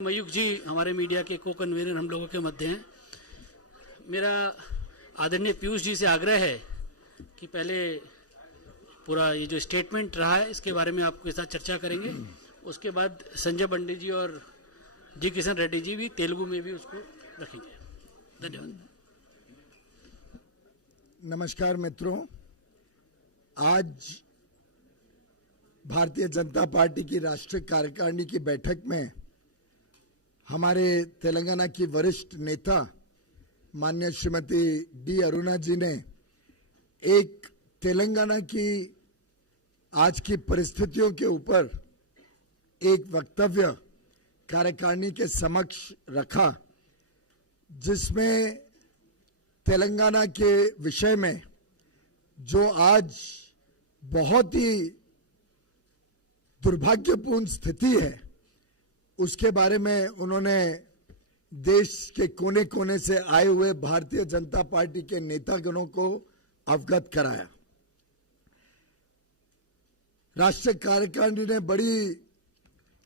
मयूख जी हमारे मीडिया के को कन्वीनर हम लोगों के मध्य हैं। मेरा आदरणीय पीयूष जी से आग्रह है कि पहले पूरा ये जो स्टेटमेंट रहा है इसके बारे में आपके साथ चर्चा करेंगे, उसके बाद संजय पंडित जी और जी किशन रेड्डी जी भी तेलुगु में भी उसको रखेंगे। धन्यवाद। नमस्कार मित्रों, आज भारतीय जनता पार्टी की राष्ट्रीय कार्यकारिणी की बैठक में हमारे तेलंगाना की वरिष्ठ नेता माननीय श्रीमती डी अरुणा जी ने एक तेलंगाना की आज की परिस्थितियों के ऊपर एक वक्तव्य कार्यकारिणी के समक्ष रखा, जिसमें तेलंगाना के विषय में जो आज बहुत ही दुर्भाग्यपूर्ण स्थिति है उसके बारे में उन्होंने देश के कोने कोने से आए हुए भारतीय जनता पार्टी के नेतागणों को अवगत कराया। राष्ट्रीय कार्यकारिणी ने बड़ी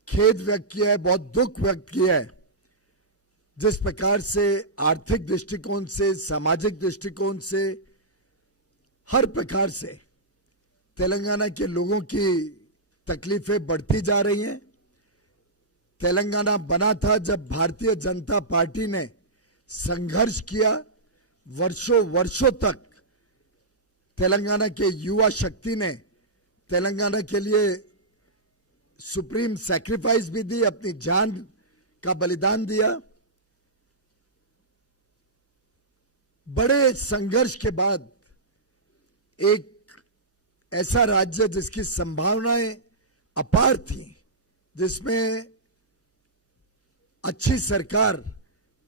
खेद व्यक्त किया है, बहुत दुख व्यक्त किया है जिस प्रकार से आर्थिक दृष्टिकोण से, सामाजिक दृष्टिकोण से, हर प्रकार से तेलंगाना के लोगों की तकलीफें बढ़ती जा रही हैं। तेलंगाना बना था जब भारतीय जनता पार्टी ने संघर्ष किया, वर्षों वर्षों तक तेलंगाना के युवा शक्ति ने तेलंगाना के लिए सुप्रीम सैक्रिफाइस भी दी, अपनी जान का बलिदान दिया। बड़े संघर्ष के बाद एक ऐसा राज्य जिसकी संभावनाएं अपार थी, जिसमें अच्छी सरकार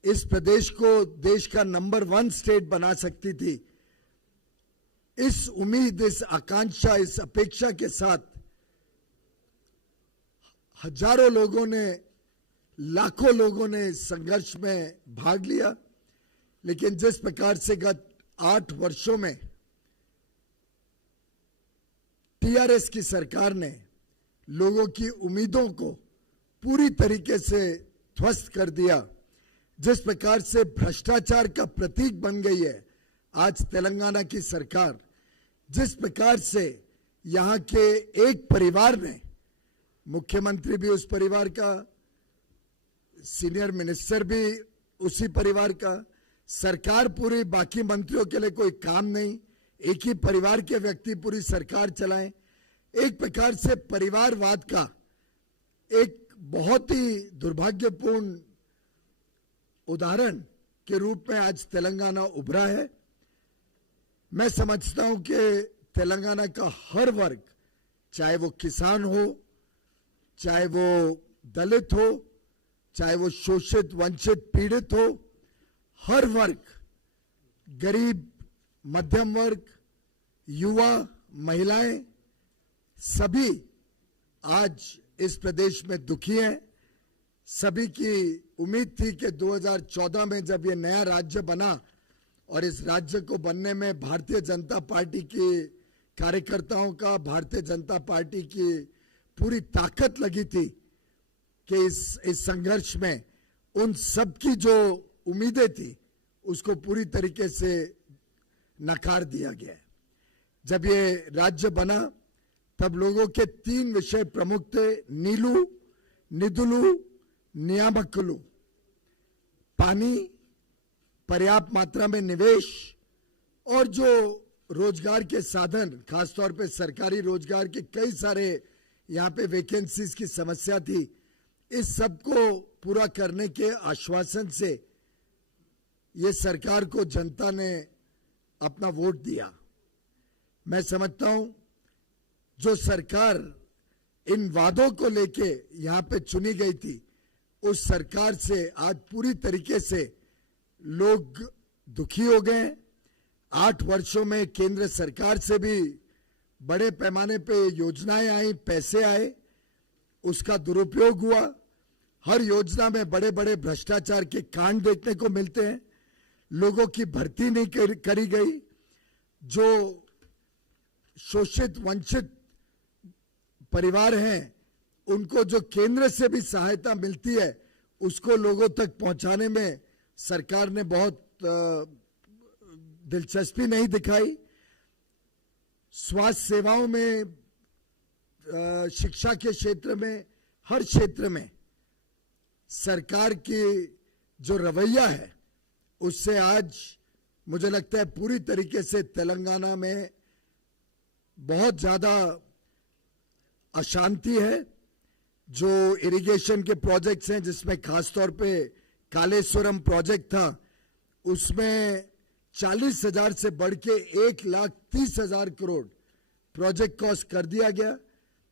इस प्रदेश को देश का नंबर 1 स्टेट बना सकती थी, इस उम्मीद, इस आकांक्षा, इस अपेक्षा के साथ हजारों लोगों ने, लाखों लोगों ने इस संघर्ष में भाग लिया। लेकिन जिस प्रकार से गत 8 वर्षों में टीआरएस की सरकार ने लोगों की उम्मीदों को पूरी तरीके से ध्वस्त कर दिया, जिस प्रकार से भ्रष्टाचार का प्रतीक बन गई है आज तेलंगाना की सरकार, जिस प्रकार से यहाँ के एक परिवार ने, मुख्यमंत्री भी उस परिवार का, सीनियर मिनिस्टर भी उसी परिवार का, सरकार पूरी, बाकी मंत्रियों के लिए कोई काम नहीं, एक ही परिवार के व्यक्ति पूरी सरकार चलाएं, एक प्रकार से परिवारवाद का एक बहुत ही दुर्भाग्यपूर्ण उदाहरण के रूप में आज तेलंगाना उभरा है। मैं समझता हूं कि तेलंगाना का हर वर्ग, चाहे वो किसान हो, चाहे वो दलित हो, चाहे वो शोषित, वंचित, पीड़ित हो, हर वर्ग, गरीब, मध्यम वर्ग, युवा, महिलाएं, सभी आज इस प्रदेश में दुखी हैं। सभी की उम्मीद थी कि 2014 में जब ये नया राज्य बना और इस राज्य को बनने में भारतीय जनता पार्टी के कार्यकर्ताओं का, भारतीय जनता पार्टी की पूरी ताकत लगी थी कि इस संघर्ष में उन सब की जो उम्मीदें थी उसको पूरी तरीके से नकार दिया गया। जब ये राज्य बना तब लोगों के 3 विषय प्रमुख थे: नीलू, निधुलू, नियामकुलू। पानी, पर्याप्त मात्रा में निवेश और जो रोजगार के साधन, खासतौर पे सरकारी रोजगार के कई सारे यहाँ पे वैकेंसीज की समस्या थी, इस सब को पूरा करने के आश्वासन से ये सरकार को जनता ने अपना वोट दिया। मैं समझता हूं जो सरकार इन वादों को लेके यहाँ पे चुनी गई थी, उस सरकार से आज पूरी तरीके से लोग दुखी हो गए। 8 वर्षों में केंद्र सरकार से भी बड़े पैमाने पे योजनाएं आई, पैसे आए, उसका दुरुपयोग हुआ। हर योजना में बड़े बड़े भ्रष्टाचार के कांड देखने को मिलते हैं। लोगों की भर्ती नहीं करी गई। जो शोषित, वंचित परिवार हैं उनको जो केंद्र से भी सहायता मिलती है उसको लोगों तक पहुंचाने में सरकार ने बहुत दिलचस्पी नहीं दिखाई। स्वास्थ्य सेवाओं में, शिक्षा के क्षेत्र में, हर क्षेत्र में सरकार की जो रवैया है उससे आज मुझे लगता है पूरी तरीके से तेलंगाना में बहुत ज्यादा अशांति है। जो इरिगेशन के प्रोजेक्ट्स हैं, जिसमें खासतौर पे कालेश्वरम प्रोजेक्ट था, उसमें 40,000 से बढ़ के 1,30,000 करोड़ प्रोजेक्ट कॉस्ट कर दिया गया।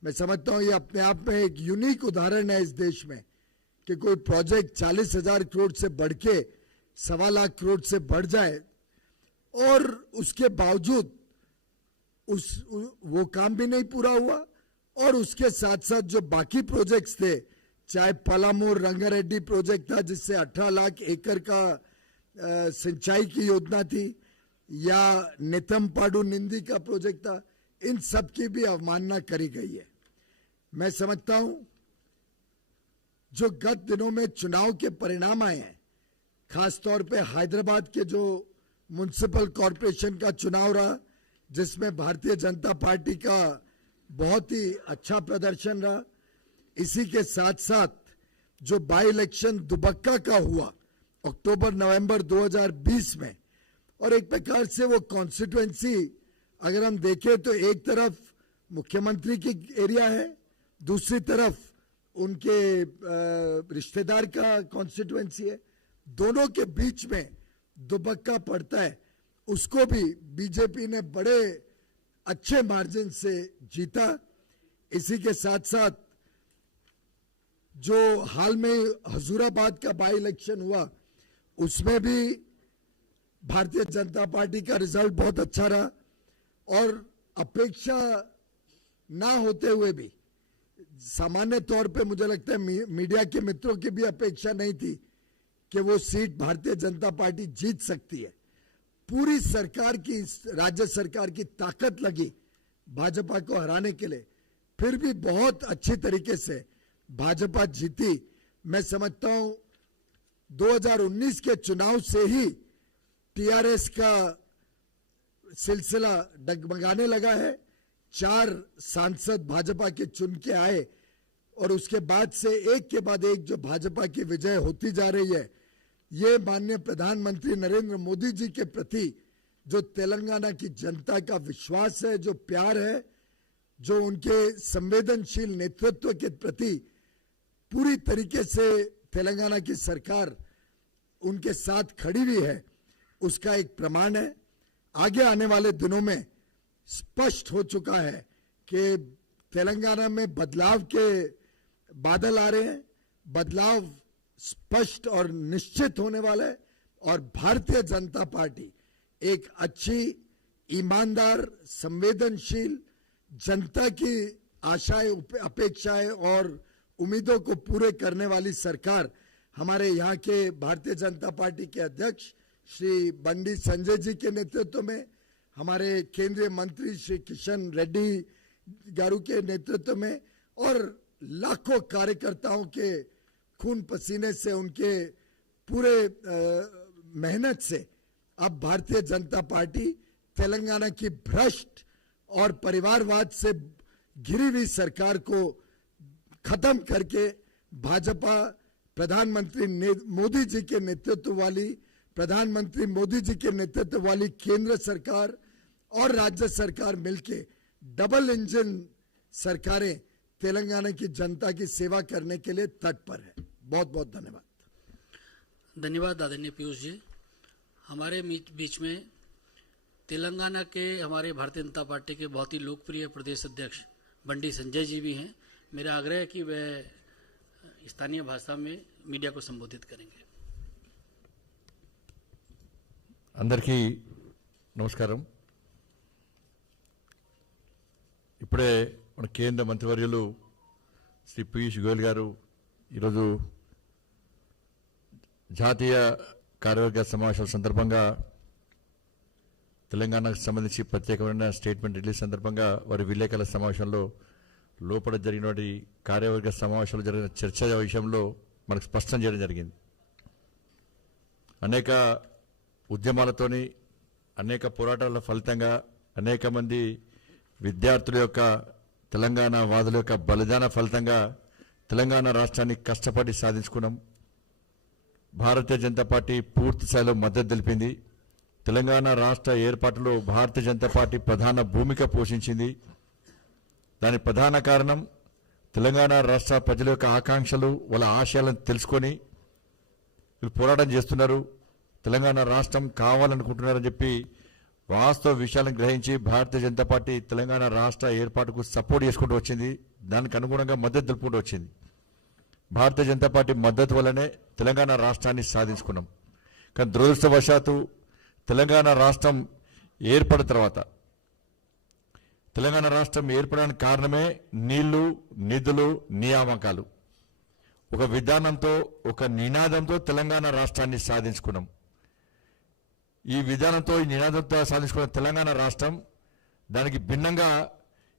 मैं समझता हूं ये अपने आप में एक यूनिक उदाहरण है इस देश में कि कोई प्रोजेक्ट 40,000 करोड़ से बढ़ के 1.25 लाख करोड़ से बढ़ जाए और उसके बावजूद वो काम भी नहीं पूरा हुआ। और उसके साथ साथ जो बाकी प्रोजेक्ट्स थे, चाहे पलामूर रंगारेड्डी प्रोजेक्ट था जिससे 18 लाख एकड़ का सिंचाई की योजना थी, या नितमपाडू निंदी का प्रोजेक्ट था, इन सब की भी अवमानना करी गई है। मैं समझता हूं जो गत दिनों में चुनाव के परिणाम आए हैं, खासतौर पे हैदराबाद के जो म्युनिसिपल कॉरपोरेशन का चुनाव रहा, जिसमें भारतीय जनता पार्टी का बहुत ही अच्छा प्रदर्शन रहा, इसी के साथ साथ जो बाई इलेक्शन दुबक्का का हुआ अक्टूबर-नवंबर 2020 में, और एक प्रकार से वो कॉन्स्टिट्यूएंसी अगर हम देखें तो एक तरफ मुख्यमंत्री की एरिया है, दूसरी तरफ उनके रिश्तेदार का कॉन्स्टिट्यूएंसी है, दोनों के बीच में दुबक्का पड़ता है। उसको भी बीजेपी ने बड़े अच्छे मार्जिन से जीता। इसी के साथ साथ जो हाल में हजूराबाद का बाई इलेक्शन हुआ, उसमें भी भारतीय जनता पार्टी का रिजल्ट बहुत अच्छा रहा और अपेक्षा ना होते हुए भी, सामान्य तौर पे मुझे लगता है मीडिया के मित्रों की भी अपेक्षा नहीं थी कि वो सीट भारतीय जनता पार्टी जीत सकती है। पूरी सरकार की, राज्य सरकार की ताकत लगी भाजपा को हराने के लिए, फिर भी बहुत अच्छी तरीके से भाजपा जीती। मैं समझता हूं 2019 के चुनाव से ही टीआरएस का सिलसिला डगमगाने लगा है। 4 सांसद भाजपा के चुन के आए और उसके बाद से एक के बाद एक जो भाजपा की विजय होती जा रही है, ये माननीय प्रधानमंत्री नरेंद्र मोदी जी के प्रति जो तेलंगाना की जनता का विश्वास है, जो प्यार है, जो उनके संवेदनशील नेतृत्व के प्रति पूरी तरीके से तेलंगाना की सरकार उनके साथ खड़ी हुई है, उसका एक प्रमाण है। आगे आने वाले दिनों में स्पष्ट हो चुका है कि तेलंगाना में बदलाव के बादल आ रहे हैं, बदलाव स्पष्ट और निश्चित होने वाला है और भारतीय जनता पार्टी एक अच्छी, ईमानदार, संवेदनशील, जनता की आशाएं, अपेक्षाएं और उम्मीदों को पूरे करने वाली सरकार हमारे यहाँ के भारतीय जनता पार्टी के अध्यक्ष श्री बंडी संजय जी के नेतृत्व में, हमारे केंद्रीय मंत्री श्री किशन रेड्डी गारू के नेतृत्व में और लाखों कार्यकर्ताओं के खून पसीने से, उनके पूरे मेहनत से अब भारतीय जनता पार्टी तेलंगाना की भ्रष्ट और परिवारवाद से घिरी हुई सरकार को खत्म करके भाजपा प्रधानमंत्री मोदी जी के नेतृत्व वाली केंद्र सरकार और राज्य सरकार मिलके डबल इंजन सरकारें तेलंगाना की जनता की सेवा करने के लिए तत्पर है। बहुत बहुत धन्यवाद। धन्यवाद आदरणीय पीयूष जी। हमारे बीच में तेलंगाना के हमारे भारतीय जनता पार्टी के बहुत ही लोकप्रिय प्रदेश अध्यक्ष बंडी संजय जी भी हैं। मेरा आग्रह है कि वह स्थानीय भाषा में मीडिया को संबोधित करेंगे। అందరికీ నమస్కారం। ఇప్పుడే మన కేంద్ర మంత్రివర్యులు శ్రీ పీయూష్ గోయల్ గారు ఈరోజు జాతీయ కార్యవర్గ సమావేశాల సందర్భంగా తెలంగాణకు సంబంధించి ప్రత్యేకమైన స్టేట్మెంట్ రిలీజ్ సందర్భంగా వారి విలేకరుల సమావేశంలో లోపల జరిగినటువంటి కార్యవర్గ సమావేశంలో జరిగిన చర్చ విషయంలో మనకు స్పష్టం చేయడం జరిగింది. అనేక ఉద్యమాలతోని అనేక పోరాటాల ఫలితంగా అనేక మంది విద్యార్థుల యొక్క తెలంగాణ వాదుల యొక్క బలిదాన ఫలితంగా తెలంగాణ రాష్ట్రాన్ని కష్టపడి సాధించుకున్నాం. భారతీయ జనతా పార్టీ పూర్తి స్థాయిలో మద్దతు తెలిపింది. తెలంగాణ రాష్ట్ర ఏర్పాటులో భారతీయ జనతా పార్టీ ప్రధాన భూమిక పోషించింది. దాని ప్రధాన కారణం తెలంగాణ రాష్ట్ర ప్రజల యొక్క ఆకాంక్షలు, వాళ్ళ ఆశయాలను తెలుసుకొని వీళ్ళు పోరాటం చేస్తున్నారు. తెలంగాణ రాష్ట్రం కావాలనుకుంటున్నారని చెప్పి వాస్తవ విషయాలను గ్రహించి భారతీయ జనతా పార్టీ తెలంగాణ రాష్ట్ర ఏర్పాటుకు సపోర్ట్ చేసుకుంటూ వచ్చింది. దానికి అనుగుణంగా మద్దతు తెలుపుకుంటూ వచ్చింది. భారతీయ జనతా పార్టీ మద్దతు వల్లనే తెలంగాణ రాష్ట్రాన్ని సాధించుకున్నాం. కానీ దురదృష్టవశాత్తు తెలంగాణ రాష్ట్రం ఏర్పడిన తర్వాత తెలంగాణ రాష్ట్రం ఏర్పడడానికి కారణమే నీళ్లు, నిధులు, నియామకాలు. ఒక విధానంతో, ఒక నినాదంతో తెలంగాణ రాష్ట్రాన్ని సాధించుకున్నాం. ఈ విధానంతో, ఈ నినాదంతో సాధించుకున్న తెలంగాణ రాష్ట్రం దానికి భిన్నంగా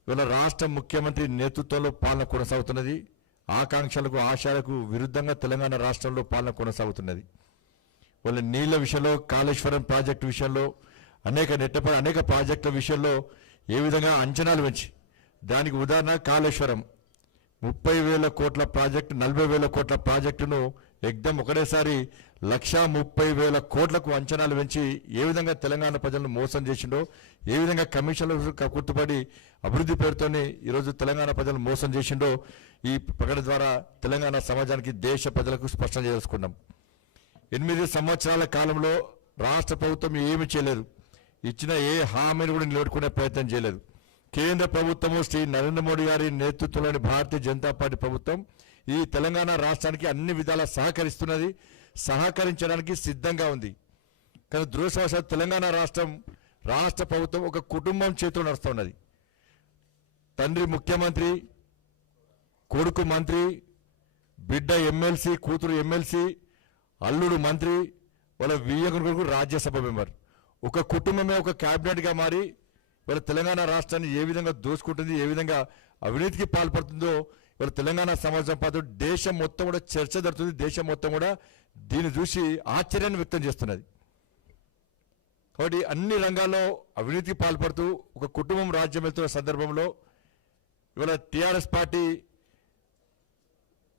ఇవాళ రాష్ట్ర ముఖ్యమంత్రి నేతృత్వంలో పాలన కొనసాగుతున్నది. ఆకాంక్షలకు, ఆశయాలకు విరుద్ధంగా తెలంగాణ రాష్ట్రంలో పాలన కొనసాగుతున్నది. వాళ్ళ నీళ్ల విషయంలో, కాళేశ్వరం ప్రాజెక్టు విషయంలో, అనేక ప్రాజెక్టుల విషయంలో ఏ విధంగా అంచనాలు పెంచి, దానికి ఉదాహరణ కాళేశ్వరం 30,000 కోట్ల ప్రాజెక్టు, 40,000 కోట్ల ప్రాజెక్టును ఒకటేసారి 1,30,000 కోట్లకు అంచనాలు పెంచి ఏ విధంగా తెలంగాణ ప్రజలను మోసం చేసిండో, ఏ విధంగా కమిషన్లు గుర్తుపడి అభివృద్ధి పేరుతోనే ఈరోజు తెలంగాణ ప్రజలను మోసం చేసిండో ఈ ప్రకటన ద్వారా తెలంగాణ సమాజానికి, దేశ ప్రజలకు స్పష్టం చేసుకున్నాం. 8 సంవత్సరాల కాలంలో రాష్ట్ర ప్రభుత్వం ఏమి చేయలేదు. ఇచ్చిన ఏ హామీని కూడా నిలబెట్టుకునే ప్రయత్నం చేయలేదు. కేంద్ర ప్రభుత్వము శ్రీ నరేంద్ర మోడీ గారి నేతృత్వంలోని భారతీయ జనతా పార్టీ ప్రభుత్వం ఈ తెలంగాణ రాష్ట్రానికి అన్ని విధాలా సహకరిస్తున్నది, సహకరించడానికి సిద్ధంగా ఉంది. కానీ దురదృష్టవశాత్తు తెలంగాణ రాష్ట్ర ప్రభుత్వం ఒక కుటుంబం చేతిలో నడుస్తున్నది. తండ్రి ముఖ్యమంత్రి, కొడుకు మంత్రి, బిడ్డ ఎమ్మెల్సీ, కూతురు ఎమ్మెల్సీ, అల్లుడు మంత్రి, వాళ్ళ కొడుకు రాజ్యసభ మెంబర్. ఒక కుటుంబమే ఒక క్యాబినెట్గా మారి వాళ్ళ తెలంగాణ రాష్ట్రాన్ని ఏ విధంగా దోచుకుంటుంది, ఏ విధంగా అవినీతికి పాల్పడుతుందో వాళ్ళ తెలంగాణ సమాజం పాటు దేశం మొత్తం కూడా చర్చ జరుగుతుంది. దేశం మొత్తం కూడా దీన్ని చూసి ఆశ్చర్యాన్ని వ్యక్తం చేస్తున్నది. కాబట్టి అన్ని రంగాల్లో అవినీతికి పాల్పడుతూ ఒక కుటుంబం రాజ్యం వెళ్తున్న సందర్భంలో ఇవాళ టీఆర్ఎస్ పార్టీ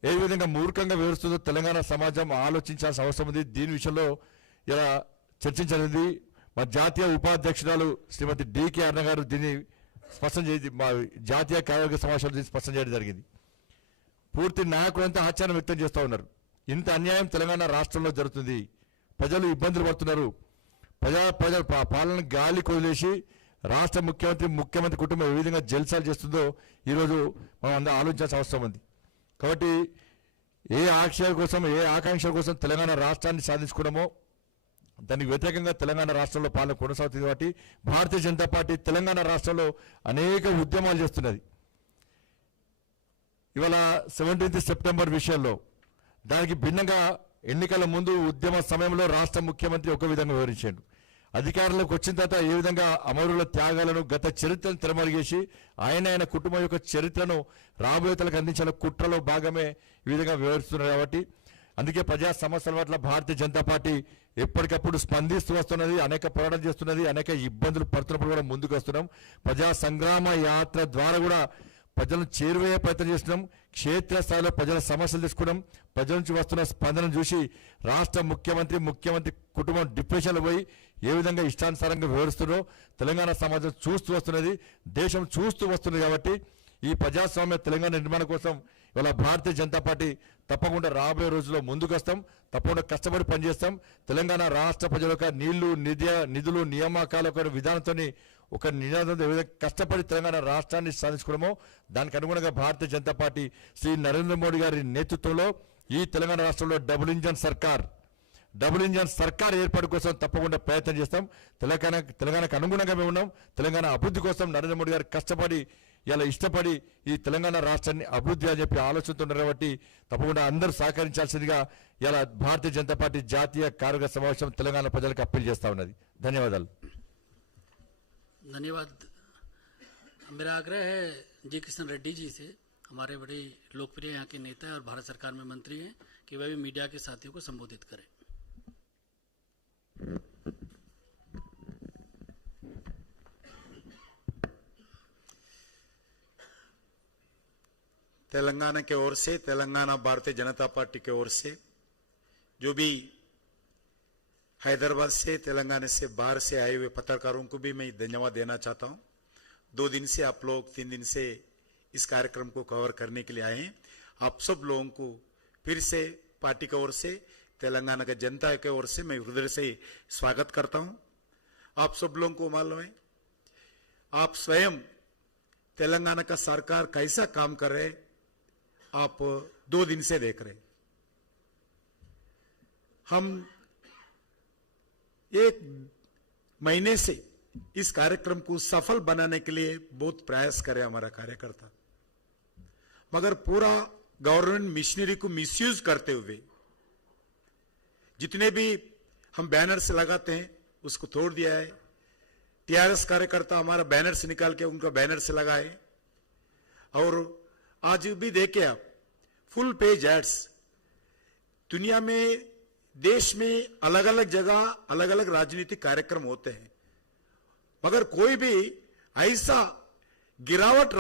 ఏ విధంగా మూర్ఖంగా వివరిస్తుందో తెలంగాణ సమాజం ఆలోచించాల్సిన అవసరం ఉంది. దీని విషయంలో ఇలా చర్చించనుంది. మా జాతీయ ఉపాధ్యక్షురాలు శ్రీమతి డికే అరుణ గారు దీన్ని స్పష్టం చేసి మా జాతీయ కార్యవర్గ సమావేశంలో దీన్ని స్పష్టం చేయడం జరిగింది. పూర్తి నాయకులంతా ఆశ్చర్యం వ్యక్తం చేస్తూ ఉన్నారు. ఇంత అన్యాయం తెలంగాణ రాష్ట్రంలో జరుగుతుంది, ప్రజలు ఇబ్బందులు పడుతున్నారు, ప్రజల పాలన గాలి కొదిలేసి రాష్ట్ర ముఖ్యమంత్రి కుటుంబం ఏ విధంగా జల్సాలు చేస్తుందో ఈరోజు మనం అందరూ ఆలోచించాల్సిన అవసరం ఉంది. కాబట్టి ఏ ఆకాంక్షల కోసం తెలంగాణ రాష్ట్రాన్ని సాధించుకున్నామో దానికి వ్యతిరేకంగా తెలంగాణ రాష్ట్రంలో పాలన కొనసాగుతుంది. కాబట్టి భారతీయ జనతా పార్టీ తెలంగాణ రాష్ట్రంలో అనేక ఉద్యమాలు చేస్తున్నది. ఇవాళ 17th సెప్టెంబర్ విషయంలో దానికి భిన్నంగా ఎన్నికల ముందు ఉద్యమ సమయంలో రాష్ట్ర ముఖ్యమంత్రి ఒక విధంగా వివరించాడు. అధికారంలోకి వచ్చిన తర్వాత ఏ విధంగా అమరుల త్యాగాలను, గత చరిత్రను తెరమరిగేసి ఆయన కుటుంబం యొక్క చరిత్రను రాబోయే తలకు అందించిన కుట్రలో భాగమే ఈ విధంగా వివరిస్తున్నారు. కాబట్టి అందుకే ప్రజా సమస్యల పట్ల భారతీయ జనతా పార్టీ ఎప్పటికప్పుడు స్పందిస్తూ వస్తున్నది, అనేక పోరాటం చేస్తున్నది, అనేక ఇబ్బందులు పడుతున్నప్పుడు కూడా ముందుకు వస్తున్నాం. ప్రజా సంగ్రామ యాత్ర ద్వారా కూడా ప్రజలను చేరువయ్యే ప్రయత్నం చేస్తున్నాం. క్షేత్రస్థాయిలో ప్రజల సమస్యలు తీసుకున్నాం. ప్రజల నుంచి వస్తున్న స్పందనను చూసి రాష్ట్ర ముఖ్యమంత్రి కుటుంబం డిప్రెషన్లో పోయి ఏ విధంగా ఇష్టానుసారంగా వివరిస్తున్నారో తెలంగాణ సమాజం చూస్తూ వస్తున్నది, దేశం చూస్తూ వస్తున్నది. కాబట్టి ఈ ప్రజాస్వామ్య తెలంగాణ నిర్మాణం కోసం ఇవాళ భారతీయ జనతా పార్టీ తప్పకుండా రాబోయే రోజుల్లో ముందుకు వస్తాం, తప్పకుండా కష్టపడి పనిచేస్తాం. తెలంగాణ రాష్ట్ర ప్రజల యొక్క నిధులు, నియామకాల విధానంతో ఒక నినాదంతో ఏ విధంగా కష్టపడి తెలంగాణ రాష్ట్రాన్ని సాధించుకోవడమో దానికి అనుగుణంగా భారతీయ జనతా పార్టీ శ్రీ నరేంద్ర మోడీ గారి నేతృత్వంలో ఈ తెలంగాణ రాష్ట్రంలో డబుల్ ఇంజన్ సర్కార్ ఏర్పాటు కోసం తప్పకుండా ప్రయత్నం చేస్తాం. తెలంగాణకు అనుగుణంగా మేము ఉన్నాం. తెలంగాణ అభివృద్ధి కోసం నరేంద్ర మోడీ గారు కష్టపడి ఇలా ఇష్టపడి ఈ తెలంగాణ రాష్ట్రాన్ని అభివృద్ధి అని చెప్పి ఆలోచిస్తున్నారు. కాబట్టి తప్పకుండా అందరూ సహకరించాల్సిందిగా ఇలా భారతీయ జనతా పార్టీ జాతీయ కార్యవర్గ సమావేశం తెలంగాణ ప్రజలకు అప్పీల్ చేస్తా ఉన్నది. ధన్యవాదాలు. धन्यवाद. मेरा आग्रह है जी किशन रेड्डी जी से, हमारे बड़े लोकप्रिय यहाँ के नेता और भारत सरकार में मंत्री हैं, कि वह भी मीडिया के साथियों को संबोधित करें। तेलंगाना के ओर से, तेलंगाना भारतीय जनता पार्टी के ओर से जो भी हैदराबाद से, तेलंगाना से, बाहर से आए हुए पत्रकारों को भी मैं धन्यवाद देना चाहता हूं। 2 दिन से आप लोग, 3 दिन से इस कार्यक्रम को कवर करने के लिए आए हैं। आप सब लोगों को फिर से पार्टी की ओर से, तेलंगाना के जनता के ओर से मैं हृदय से स्वागत करता हूं। आप सब लोगों को मालूम है, आप स्वयं तेलंगाना का सरकार कैसा काम कर रहे, आप 2 दिन से देख रहे। हम 1 महीने से इस कार्यक्रम को सफल बनाने के लिए बहुत प्रयास करे हमारा कार्यकर्ता, मगर पूरा गवर्नमेंट मिशनरी को मिसयूज करते हुए जितने भी हम बैनर्स लगाते हैं उसको तोड़ दिया है। टीआरएस कार्यकर्ता हमारा बैनर से निकाल के उनका बैनर से लगाए, और आज भी देखे आप फुल पेज एड्स। दुनिया में, देश में अलग अलग जगह अलग अलग राजनीतिक कार्यक्रम होते हैं, मगर कोई भी ऐसा गिरावट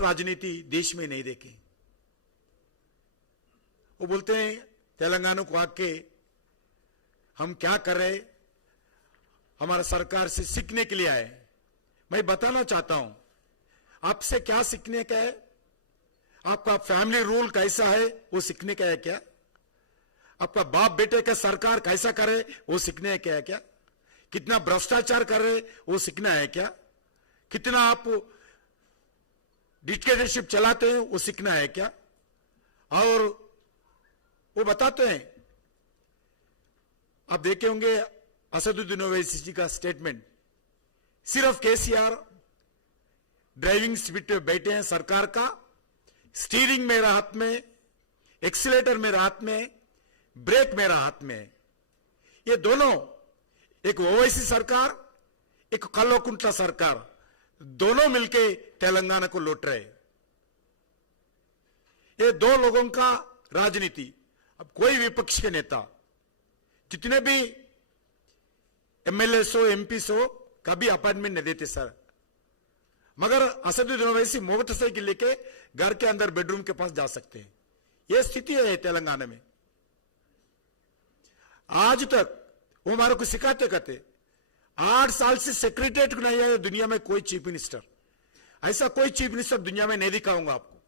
राजनीति देश में नहीं देखे। वो बोलते हैं तेलंगाना को आके हम क्या कर रहे, हमारा सरकार से सीखने के लिए आए। मैं बताना चाहता हूं आपसे, क्या सीखने का है? आपका फैमिली रूल कैसा है वो सीखने का है क्या? आपका बाप बेटे का सरकार कैसा करे वो सीखने का है क्या? कितना भ्रष्टाचार कर रहे वो सीखना है क्या? कितना आप डिक्टेटरशिप चलाते हैं वो सीखना है क्या? और वो बताते हैं, आप देखे होंगे असदुद्दीन ओवैसी का स्टेटमेंट, सिर्फ केसीआर ड्राइविंग सीट पे बैठे हैं सरकार का, स्टीयरिंग मेरा हाथ में, एक्सीलेटर मेरा हाथ में, ब्रेक मेरा हाथ में। ये दोनों, एक ओवैसी सरकार, एक कल्वकुंटला सरकार, दोनों मिलके तेलंगाना को लूट रहे। ये 2 लोगों का राजनीति। अब कोई विपक्ष के नेता, जितने भी एमएलए हो, एमपी हो, कभी अपॉइंटमेंट नहीं देते सर, मगर असदुद्दीन ओवैसी मोटरसाइकिल लेके घर के अंदर बेडरूम के पास जा सकते हैं। यह स्थिति है तेलंगाना में। आज तक वो हमारे को सिखाते कहते, 8 साल से सेक्रेटरीट को नहीं आया दुनिया में कोई चीफ मिनिस्टर, ऐसा कोई चीफ मिनिस्टर दुनिया में नहीं दिखाऊंगा आपको।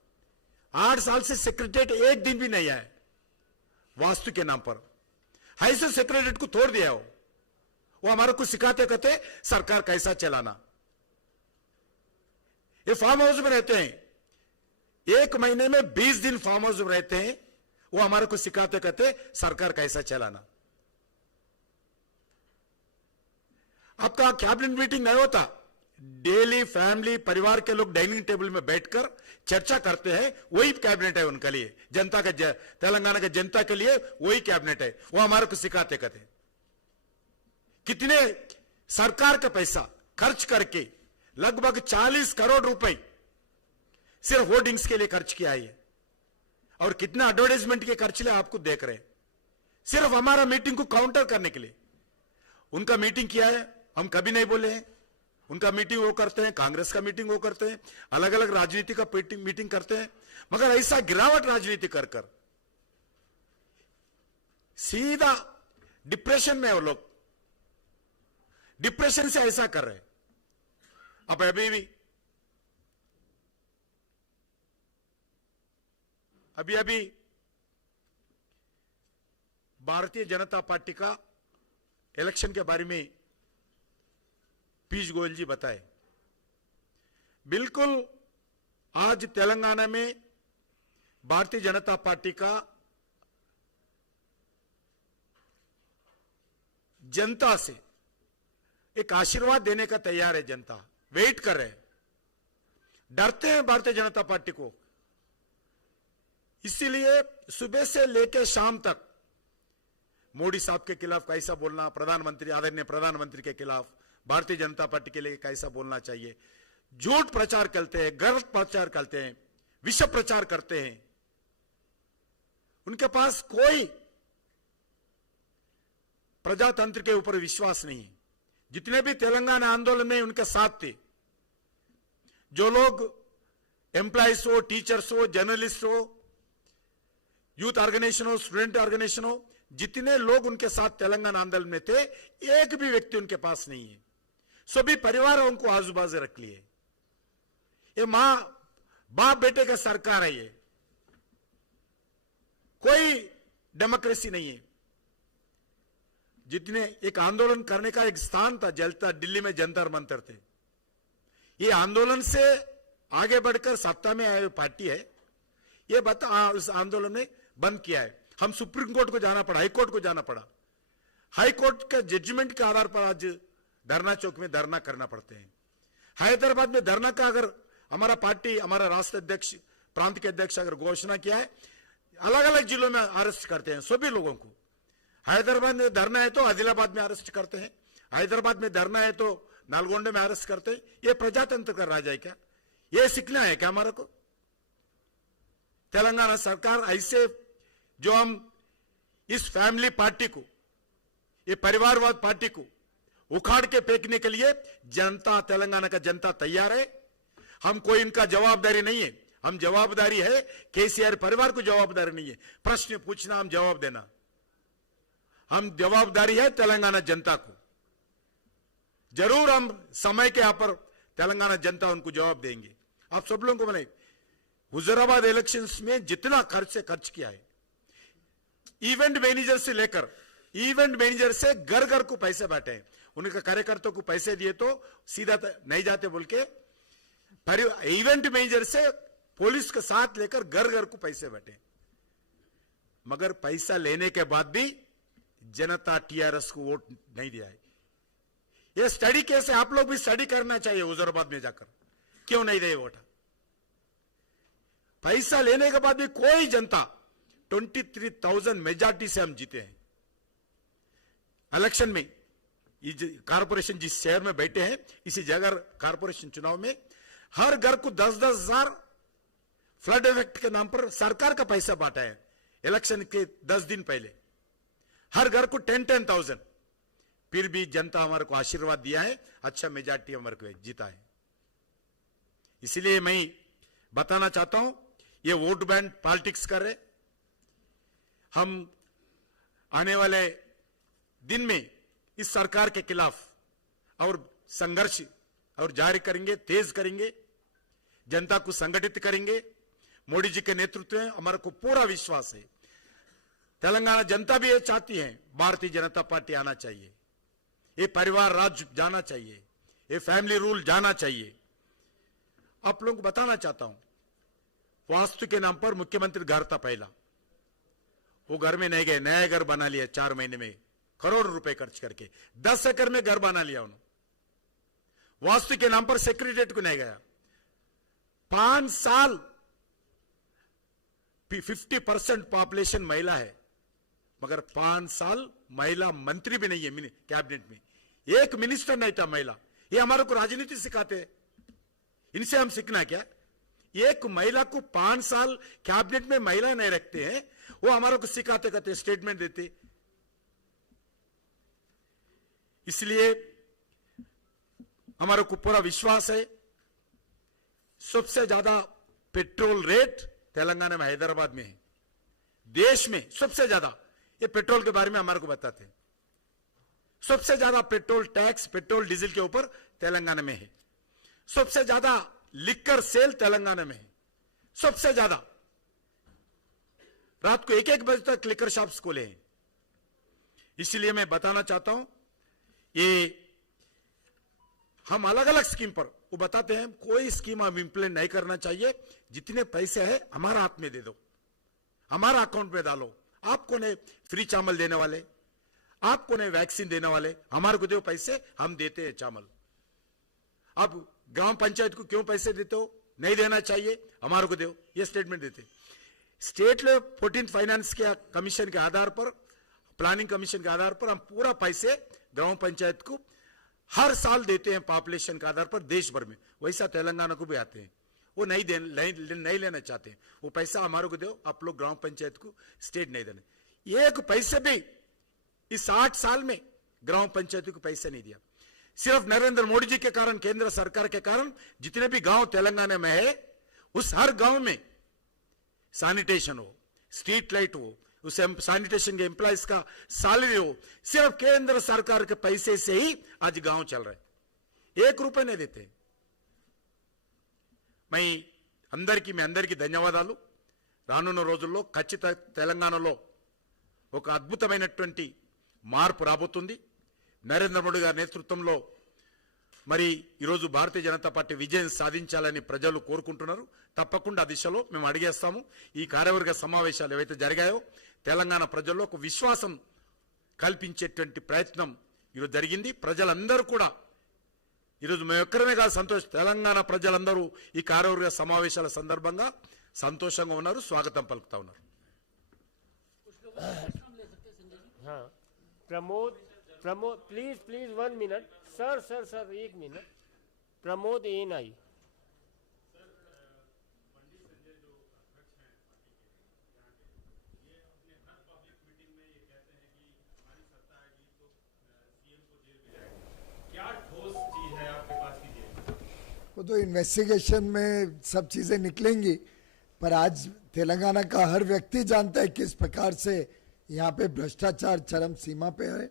8 साल से सेक्रेटरीट एक दिन भी नहीं आया वास्तु के नाम पर। ऐसे सेक्रेटरीट को तोड़ दिया वो हमारे को सिखाते कहते सरकार कैसा चलाना। ये फार्म हाउस में रहते हैं, 1 महीने में 20 दिन फार्म हाउस में रहते हैं, वो हमारे को सिखाते कहते सरकार कैसा चलाना। आपका कैबिनेट मीटिंग नहीं होता, डेली फैमिली परिवार के लोग डाइनिंग टेबल में बैठकर चर्चा करते हैं, वही कैबिनेट है उनके लिए, जनता का, तेलंगाना के जनता के लिए वही कैबिनेट है। वो हमारे को सिखाते कहते कितने सरकार का पैसा खर्च करके लगभग 40 करोड़ रुपए सिर्फ होर्डिंग्स के लिए खर्च किया है, और कितना एडवर्टाइजमेंट के खर्च ले आपको देख रहे हैं, सिर्फ हमारा मीटिंग को काउंटर करने के लिए। उनका मीटिंग किया है, हम कभी नहीं बोले हैं। उनका मीटिंग वो करते हैं, कांग्रेस का मीटिंग वो करते हैं, अलग अलग राजनीति का मीटिंग करते हैं, मगर ऐसा गिरावट राजनीति कर कर सीधा डिप्रेशन में वो लोग, डिप्रेशन से ऐसा कर रहे हैं। अब अभी भारतीय जनता पार्टी का इलेक्शन के बारे में पीयूष गोयल जी बताए। बिल्कुल आज तेलंगाना में भारतीय जनता पार्टी का जनता से एक आशीर्वाद देने का तैयार है। जनता वेट कर रहे हैं, डरते हैं भारतीय जनता पार्टी को। इसीलिए सुबह से लेकर शाम तक मोदी साहब के खिलाफ कैसा बोलना, प्रधानमंत्री, आदरणीय प्रधानमंत्री के खिलाफ भारतीय जनता पार्टी के लिए कैसा बोलना चाहिए, झूठ प्रचार करते हैं, गलत प्रचार करते हैं, विष प्रचार करते हैं। उनके पास कोई प्रजातंत्र के ऊपर विश्वास नहीं है। जितने भी तेलंगाना आंदोलन में उनके साथ थे, जो लोग एम्प्लॉइज हो, टीचर्स हो, जर्नलिस्ट हो, यूथ ऑर्गेनाइजेशन हो, स्टूडेंट ऑर्गेनाइजेशन हो, जितने लोग उनके साथ तेलंगाना आंदोलन में थे, एक भी व्यक्ति उनके पास नहीं है। सभी परिवार उनको आजू बाजू रख लिए। ये मां बाप बेटे का सरकार है। ये कोई डेमोक्रेसी नहीं है। जितने एक आंदोलन करने का एक स्थान था, जलता दिल्ली में जंतर मंतर थे। ये आंदोलन से आगे बढ़कर सत्ता में आए पार्टी है, ये उस आंदोलन ने बंद किया है। हम सुप्रीम कोर्ट को जाना पड़ा, हाई कोर्ट को जाना पड़ा। हाई कोर्ट के जजमेंट के आधार पर आज धरना चौक में धरना करना पड़ते हैं। हैदराबाद में धरना का अगर हमारा पार्टी, हमारा राष्ट्र अध्यक्ष, प्रांत के अध्यक्ष अगर घोषणा किया है, अलग अलग जिलों में अरेस्ट करते हैं सभी लोगों को। हैदराबाद में धरना है तो आदिलाबाद में अरेस्ट करते हैं, हैदराबाद में धरना है तो नालगोंडे में अरेस्ट करते हैं। ये प्रजातंत्र का राज है क्या? ये सीखना है क्या हमारा को? तेलंगाना सरकार ऐसे जो हम इस फैमिली पार्टी को, ये परिवारवाद पार्टी को उखाड़ के फेंकने के लिए जनता, तेलंगाना का जनता तैयार है। हम कोई इनका जवाबदारी नहीं है। हम जवाबदारी है केसीआर परिवार को जवाबदारी नहीं है। प्रश्न पूछना, हम जवाब देना, हम जवाबदारी है तेलंगाना जनता को। जरूर हम समय के यहां पर तेलंगाना जनता उनको जवाब देंगे। आप सब लोगों को मैंने हुजूराबाद इलेक्शंस में जितना खर्च किया है, इवेंट मैनेजर से लेकर इवेंट मैनेजर से घर घर को पैसे बांटे हैं। उनके कार्यकर्ताओं को पैसे दिए तो सीधा नहीं जाते बोल के इवेंट मैनेजर से पुलिस के साथ लेकर घर घर को पैसे बांटे। मगर पैसा लेने के बाद भी जनता टीआरएस को वोट नहीं दिया है। यह स्टडी केस है, आप लोग भी स्टडी करना चाहिए हुजूराबाद में जाकर, क्यों नहीं दिए वोट। पैसा लेने के बाद भी कोई जनता 23,000 मेजॉरिटी से हम जीते हैं इलेक्शन में। कारपोरेशन जिस शहर में बैठे हैं, इसी जगह कारपोरेशन चुनाव में हर घर को 10-10 हजार फ्लड इफेक्ट के नाम पर सरकार का पैसा बांटा है। इलेक्शन के 10 दिन पहले हर घर को 10,000। फिर भी जनता हमारे को आशीर्वाद दिया है, अच्छा मेजॉरिटी हमारे को जीता है। इसलिए मैं बताना चाहता हूं, ये वोट बैंक पॉलिटिक्स कर रहे। हम आने वाले दिन में इस सरकार के खिलाफ और संघर्ष और जारी करेंगे, तेज करेंगे, जनता को संगठित करेंगे। मोदी जी के नेतृत्व में हमारे को पूरा विश्वास है। तेलंगाना जनता भी ये चाहती है, भारतीय जनता पार्टी आना चाहिए, ये परिवार राज जाना चाहिए, ये फैमिली रूल जाना चाहिए। आप लोगों को बताना चाहता हूं, वास्तु के नाम पर मुख्यमंत्री घर था पहला, वो घर में नहीं गए, नया घर बना लिया 4 महीने में, करोड़ रुपए खर्च करके 10 एकड़ में घर बना लिया उन्होंने। वास्तु के नाम पर सेक्रेटरीट को नहीं गया। 5 साल 50% पॉपुलेशन महिला है, मगर 5 साल महिला मंत्री भी नहीं है कैबिनेट में, एक मिनिस्टर नहीं था महिला। ये हमारे को राजनीति सिखाते हैं, इनसे हम सीखना क्या? एक महिला को 5 साल कैबिनेट में महिला नहीं रखते हैं, वो हमारे को सिखाते कहते स्टेटमेंट देते। इसलिए हमारे को पूरा विश्वास है, सबसे ज्यादा पेट्रोल रेट तेलंगाना में, हैदराबाद में है, देश में सबसे ज्यादा। ये पेट्रोल के बारे में हमारे को बताते हैं, सबसे ज्यादा पेट्रोल टैक्स, पेट्रोल डीजल के ऊपर तेलंगाना में है। सबसे ज्यादा लिक्कर सेल तेलंगाना में है, सबसे ज्यादा। रात को 1-1 बजे तक लिक्कर शॉप्स खोले हैं। इसलिए मैं बताना चाहता हूं, ये हम अलग अलग स्कीम पर वो बताते हैं, कोई स्कीम हम इंप्लीमेंट नहीं करना चाहिए। जितने पैसे है हमारा हाथ में दे दो, हमारा अकाउंट में डालो। आपको ने फ्री चावल देने वाले, आपको ने वैक्सीन देने वाले, हमारे को दो पैसे, हम देते हैं चावल। आप ग्राम पंचायत को क्यों पैसे देते हो? नहीं देना चाहिए, हमारे को दो, ये स्टेटमेंट देते। स्टेट लेवल 14th फाइनेंस के कमीशन के आधार पर, प्लानिंग कमीशन के आधार पर हम पूरा पैसे ग्राम पंचायत को हर साल देते हैं, पॉपुलेशन के आधार पर देश भर में। वैसा तेलंगाना को भी आते हैं, वो नहीं लेना चाहते। वो पैसा हमारे को दो, आप लोग ग्राम पंचायत को स्टेट नहीं देने। एक पैसे भी इस 8 साल में ग्राम पंचायत को पैसा नहीं दिया। सिर्फ नरेंद्र मोदी जी के कारण, केंद्र सरकार के कारण जितने भी गांव तेलंगाना में है, उस हर गांव में सैनिटेशन हो, स्ट्रीट लाइट हो, उस सैनिटेशन के एम्प्लॉइज का सैलरी हो, सिर्फ केंद्र सरकार के पैसे से ही आज गांव चल रहे। 1 रुपए नहीं देते। మీ అందరికీ ధన్యవాదాలు। రానున్న రోజుల్లో ఖచ్చితంగా తెలంగాణలో ఒక అద్భుతమైనటువంటి మార్పు రాబోతుంది। నరేంద్ర మోడీ గారి నేతృత్వంలో మరి ఈరోజు భారతీయ జనతా పార్టీ విజయం సాధించాలని ప్రజలు కోరుకుంటున్నారు। తప్పకుండా ఆ దిశలో మేము అడిగేస్తాము। ఈ కార్యవర్గ సమావేశాలు ఏవైతే జరిగాయో తెలంగాణ ప్రజల్లో ఒక విశ్వాసం కల్పించేటువంటి ప్రయత్నం ఈరోజు జరిగింది। ప్రజలందరూ కూడా ఈరోజు మేము ఒక్కరమే కాదు, తెలంగాణ ప్రజలందరూ ఈ కార్యవర్గ సమావేశాల సందర్భంగా సంతోషంగా ఉన్నారు, స్వాగతం పలుకుతా ఉన్నారు। हाँ, Pramod please 1 minute sir 1 minute. Pramod ANI। वो तो इन्वेस्टिगेशन में सब चीजें निकलेंगी, पर आज तेलंगाना का हर व्यक्ति जानता है किस प्रकार से यहाँ पे भ्रष्टाचार चरम सीमा पे है।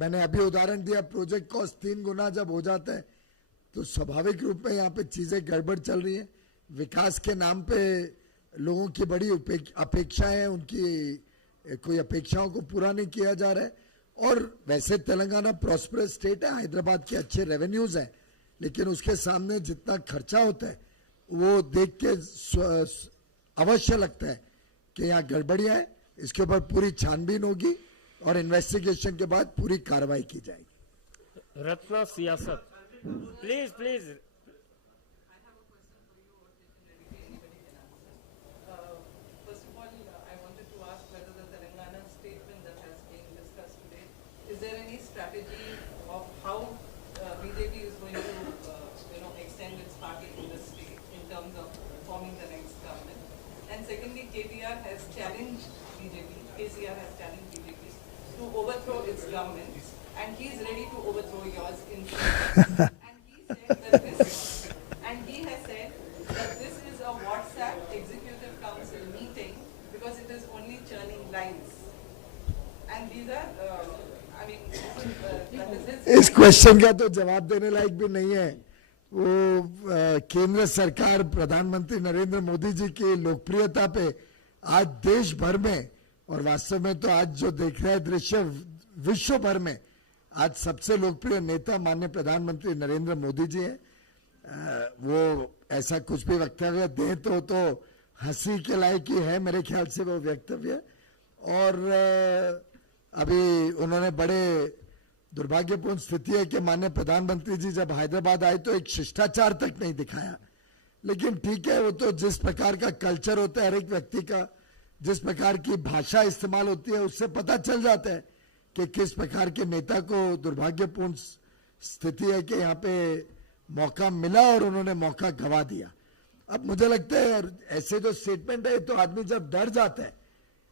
मैंने अभी उदाहरण दिया, प्रोजेक्ट कॉस्ट 3 गुना जब हो जाता है तो स्वाभाविक रूप में यहाँ पे चीजें गड़बड़ चल रही है। विकास के नाम पे लोगों की बड़ी अपेक्षाएं, उनकी कोई अपेक्षाओं को पूरा नहीं किया जा रहा है। और वैसे तेलंगाना प्रॉस्परस स्टेट है, हैदराबाद के अच्छे रेवेन्यूज हैं, लेकिन उसके सामने जितना खर्चा होता है वो देख के अवश्य लगता है कि यहाँ गड़बड़ियां है। इसके ऊपर पूरी छानबीन होगी और इन्वेस्टिगेशन के बाद पूरी कार्रवाई की जाएगी। रत्ना सियासत please. First of all, I wanted to ask whether the Telangana statement that has been discussed today, is there any strategy of how BJP is going to, extend its party in the state in terms of forming the next government? And secondly, KCR has challenged BJP to overthrow its government, and he is ready to overthrow yours in and he has said that this is a WhatsApp executive council meeting because it is only churning lines, and these are इस question का तो जवाब देने लायक भी नहीं है। वो केंद्र सरकार, प्रधानमंत्री नरेंद्र मोदी जी की लोकप्रियता पे आज देश भर में, और वास्तव में तो आज जो देख रहा है दृश्य विश्व भर में, आज सबसे लोकप्रिय नेता माननीय प्रधानमंत्री नरेंद्र मोदी जी हैं। वो ऐसा कुछ भी वक्तव्य दें तो हंसी के लायक ही है मेरे ख्याल से वो वक्तव्य। और अभी उन्होंने बड़े दुर्भाग्यपूर्ण स्थिति है कि माननीय प्रधानमंत्री जी जब हैदराबाद आए तो एक शिष्टाचार तक नहीं दिखाया। लेकिन ठीक है, वो तो जिस प्रकार का कल्चर होता है हर एक व्यक्ति का, जिस प्रकार की भाषा इस्तेमाल होती है, उससे पता चल जाता है कि किस प्रकार के नेता को दुर्भाग्यपूर्ण स्थिति है कि यहाँ पे मौका मिला और उन्होंने मौका गवा दिया। अब मुझे लगता है ऐसे जो स्टेटमेंट है तो आदमी जब डर जाता है,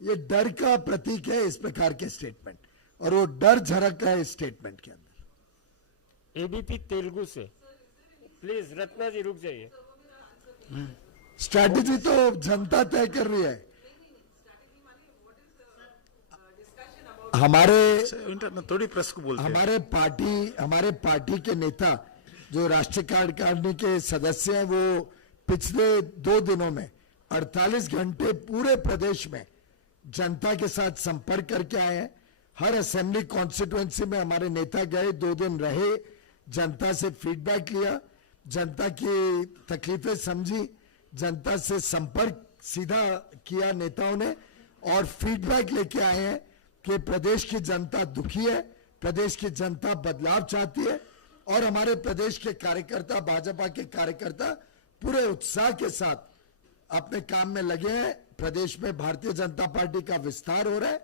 ये डर का प्रतीक है इस प्रकार के स्टेटमेंट, और वो डर झलक रहा है इस स्टेटमेंट के अंदर। एबीपी तेलुगु से प्लीज रत्ना जी रुक जाइए। स्ट्रैटेजी तो जनता तय कर रही है। थोड़ी प्रेस को बोलते हैं। हमारे पार्टी के नेता जो राष्ट्रीय कार्यकारिणी के सदस्य हैं, वो पिछले 2 दिनों में 48 घंटे पूरे प्रदेश में जनता के साथ संपर्क करके आए हैं। हर असेंबली कॉन्स्टिट्यूएंसी में हमारे नेता गए, 2 दिन रहे, जनता से फीडबैक लिया, जनता की तकलीफें समझी, जनता से संपर्क सीधा किया नेताओं ने, और फीडबैक लेके आए हैं कि प्रदेश की जनता दुखी है, प्रदेश की जनता बदलाव चाहती है, और हमारे प्रदेश के कार्यकर्ता, भाजपा के कार्यकर्ता पूरे उत्साह के साथ अपने काम में लगे हैं। प्रदेश में भारतीय जनता पार्टी का विस्तार हो रहा है,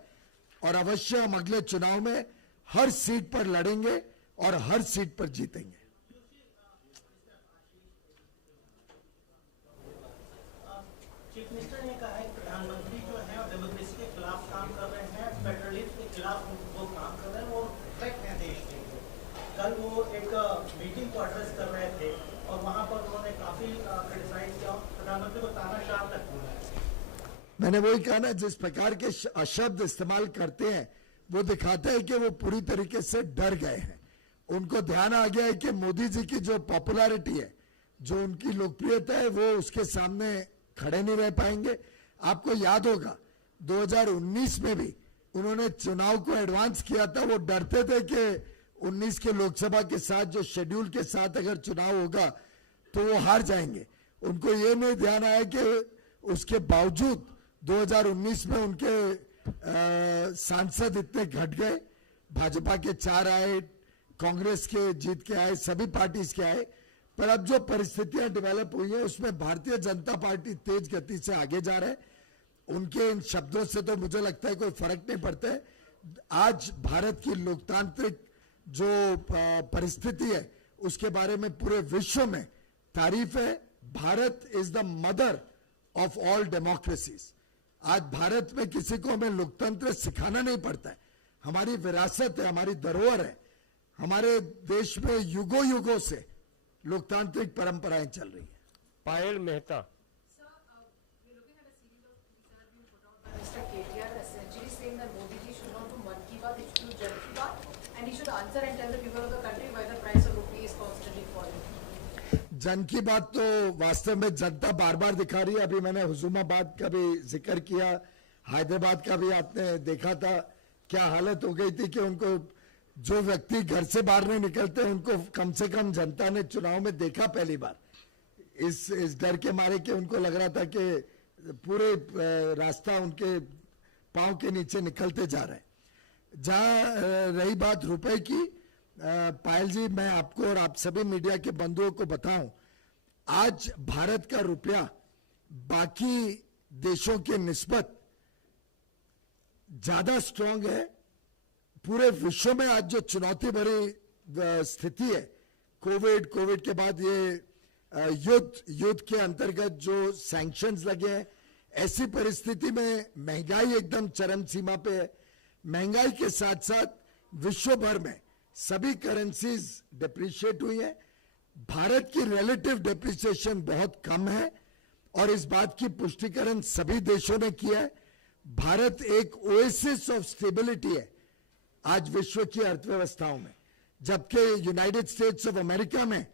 और अवश्य हम अगले चुनाव में हर सीट पर लड़ेंगे और हर सीट पर जीतेंगे। मैंने वही कहा ना, जिस प्रकार के शब्द इस्तेमाल करते हैं वो दिखाता है कि वो पूरी तरीके से डर गए हैं। उनको ध्यान आ गया है कि मोदी जी की जो पॉपुलैरिटी है, जो उनकी लोकप्रियता है, वो उसके सामने खड़े नहीं रह पाएंगे। आपको याद होगा 2019 में भी उन्होंने चुनाव को एडवांस किया था। वो डरते थे कि 19 के लोकसभा के साथ जो शेड्यूल के साथ अगर चुनाव होगा तो वो हार जाएंगे। उनको ये नहीं ध्यान आया कि उसके बावजूद 2019 में उनके सांसद इतने घट गए। भाजपा के 4 आए, कांग्रेस के जीत के आए, सभी पार्टीज के आए। पर अब जो परिस्थितियां डेवलप हुई है उसमें भारतीय जनता पार्टी तेज गति से आगे जा रहे हैं। उनके इन शब्दों से तो मुझे लगता है कोई फर्क नहीं पड़ता है। आज भारत की लोकतांत्रिक जो परिस्थिति है उसके बारे में पूरे विश्व में तारीफ है। Bharat is the mother of all democracies. आज भारत में किसी को हमें लोकतंत्र सिखाना नहीं पड़ता है। हमारी विरासत है, हमारी धरोहर है। हमारे देश में युगों युगों से लोकतांत्रिक परंपराएं चल रही हैं। पायल Mehta. We're looking at a series of tweets that have been put out by Mr. KTR, essentially saying that Modi ji should not do Mann Ki Baat, he should do Jan Ki Baat, and he should answer and tell the people of the country why the price of rupee is constantly falling. जन की बात तो वास्तव में जनता बार बार दिखा रही है। अभी मैंने हुजूमाबाद का भी जिक्र किया, हैदराबाद का भी आपने देखा था क्या हालत हो गई थी कि उनको, जो व्यक्ति घर से बाहर नहीं निकलते उनको कम से कम जनता ने चुनाव में देखा पहली बार, इस डर के मारे कि उनको लग रहा था कि पूरे रास्ता उनके पांव के नीचे निकलते जा रहे हैं। जहां रही बात रुपए की, पायल जी, मैं आपको और आप सभी मीडिया के बंधुओं को बताऊं, आज भारत का रुपया बाकी देशों के निस्बत ज्यादा स्ट्रांग है। पूरे विश्व में आज जो चुनौती भरी स्थिति है, कोविड के बाद ये युद्ध के अंतर्गत जो सैंक्शंस लगे हैं, ऐसी परिस्थिति में महंगाई एकदम चरम सीमा पे है। महंगाई के साथ साथ विश्व भर में सभी करेंसीज डिप्रिशिएट हुई है। भारत की रिलेटिव डिप्रिसिएशन बहुत कम है और इस बात की पुष्टिकरण सभी देशों ने किया है। भारत एक ओएसिस ऑफ स्टेबिलिटी है आज विश्व की अर्थव्यवस्थाओं में, जबकि यूनाइटेड स्टेट्स ऑफ अमेरिका में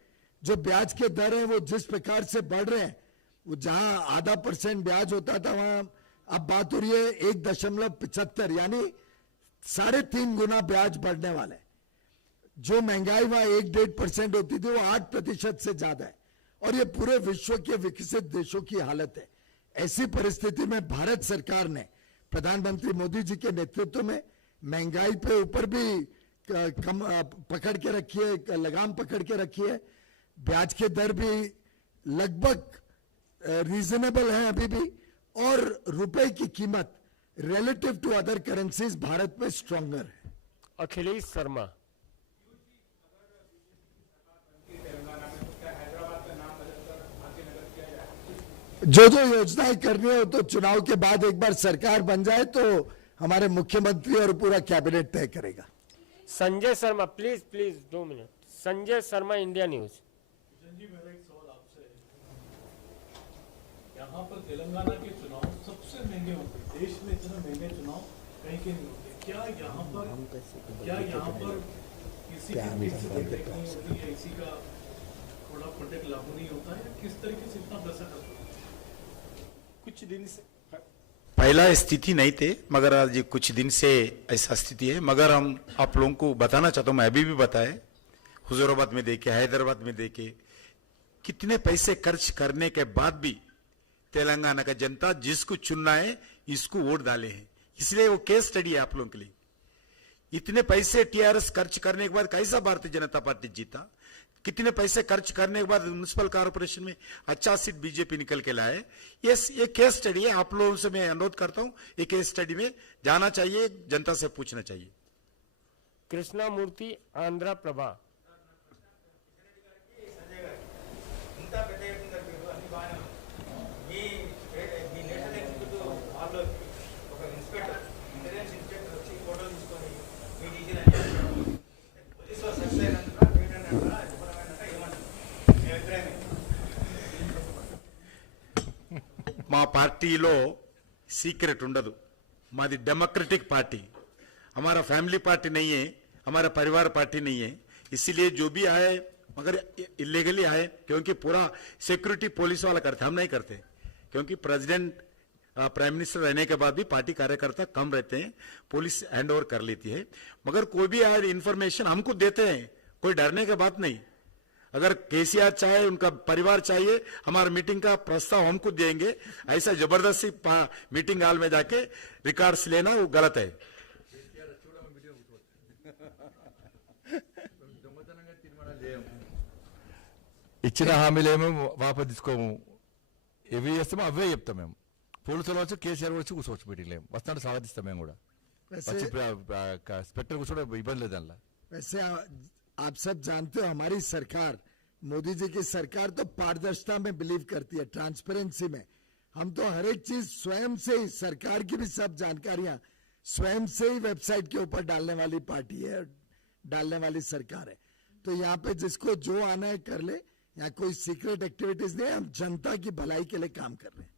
जो ब्याज के दर हैं वो जिस प्रकार से बढ़ रहे हैं, वो जहां 0.5% ब्याज होता था वहां अब बात हो रही है 1.75, यानी 3.5 गुना ब्याज बढ़ने वाला है। जो महंगाई वहां 1-1.5% होती थी वो 8% से ज्यादा है और ये पूरे विश्व के विकसित देशों की हालत है। ऐसी परिस्थिति में भारत सरकार ने प्रधानमंत्री मोदी जी के नेतृत्व में महंगाई पे ऊपर भी कम पकड़ के रखी है, लगाम पकड़ के रखी है। ब्याज के दर भी लगभग रीजनेबल है अभी भी, और रुपए की कीमत relative to other currencies Bharat में स्ट्रॉन्गर है। अखिलेश शर्मा। जो योजनाएं करनी हो तो चुनाव के बाद एक बार सरकार बन जाए तो हमारे मुख्यमंत्री और पूरा कैबिनेट तय करेगा। Sanjay Sharma, please 2 minute. Sanjay Sharma, India news. जी, मेरा एक सवाल आपसे है। यहाँ पर तेलंगाना के चुनाव सबसे महंगे होते हैं, देश में इतने महंगे चुनाव कहीं के नहीं होते। क्या यहाँ पर किसी की देखरेख नहीं होती है, इसी का थोड़ा प्रोटेक्ट लागू नहीं होता है, किस तरीके से इतना पैसा खर्च होता है? कुछ दिन से पहला स्थिति नहीं थे, मगर आज कुछ दिन से ऐसा स्थिति है। मगर हम आप लोगों को बताना चाहता हूँ, मैं अभी भी बताए, हुजूराबाद में देखे, हैदराबाद में देखे, कितने पैसे खर्च करने के बाद भी तेलंगाना का जनता जिसको चुनना है इसको वोट डाले हैं। इसलिए वो केस स्टडी है आप लोगों के लिए। इतने पैसे टीआरएस खर्च करने के बाद कैसा भारतीय जनता पार्टी जीता, कितने पैसे खर्च करने के बाद म्युनिसिपल कॉर्पोरेशन में अच्छा सीट बीजेपी निकल के लाए। ये केस स्टडी है। आप लोगों से मैं अनुरोध करता हूं, ये केस स्टडी में जाना चाहिए, जनता से पूछना चाहिए। कृष्णा मूर्ति, आंध्र प्रभा। మా పార్టీలో సీక్రెట్ ఉండదు మాది डेमोक्रेटिक पार्टी हमारा फैमिली पार्टी नहीं है हमारा परिवार पार्टी नहीं है इसीलिए जो भी आए मगर इलीगली आए क्योंकि पूरा सिक्योरिटी पुलिस वाला करते हम नहीं करते क्योंकि प्रेसिडेंट प्राइम मिनिस्टर रहने के बाद भी पार्टी कार्यकर्ता कम रहते हैं पुलिस हैंड ओवर कर लेती है मगर कोई भी आए इन्फॉर्मेशन हमको देते हैं कोई डरने की बात नहीं अगर केसीआर चाहे उनका परिवार चाहिए हमारा मीटिंग का प्रस्ताव हमको देंगे ऐसा जबरदस्ती मीटिंग हॉल में जाके रिकॉर्ड्स लेना वो गलत है ఇచ్చిన హామీలేమో వాపసు తీసుకోము ఏవి చేస్తామో అవే చెప్తాం మేము పోలీసులు వచ్చి కేసీఆర్ వచ్చి కూర్చోవచ్చు మీటింగ్లో వస్తాడు స్వాగతిస్తాం మేము కూడా వచ్చి స్పెక్టర్ కూర్చోవడం ఇబ్బంది లేదు అందులో वैसे आप सब जानते हो हमारी सरकार मोदी जी की सरकार तो पारदर्शिता में बिलीव करती है ट्रांसपेरेंसी में हम तो हर एक चीज स्वयं से ही सरकार की भी सब जानकारियां स्वयं से ही वेबसाइट के ऊपर डालने वाली पार्टी है डालने वाली सरकार है तो यहाँ पे जिसको जो आना है कर ले यहाँ कोई सीक्रेट एक्टिविटीज नहीं हम जनता की भलाई के लिए काम कर रहे हैं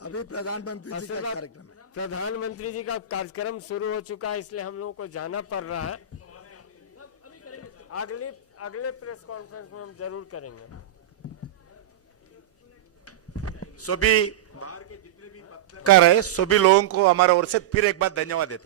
अभी प्रधानमंत्री जी का कार्यक्रम है प्रधानमंत्री जी का कार्यक्रम शुरू हो चुका है इसलिए हम लोगों को जाना पड़ रहा है अगले प्रेस कॉन्फ्रेंस में हम जरूर करेंगे सभी बाहर के जितने भी पत्रकार है सभी लोगों को हमारा ओर से फिर एक बार धन्यवाद देता हूं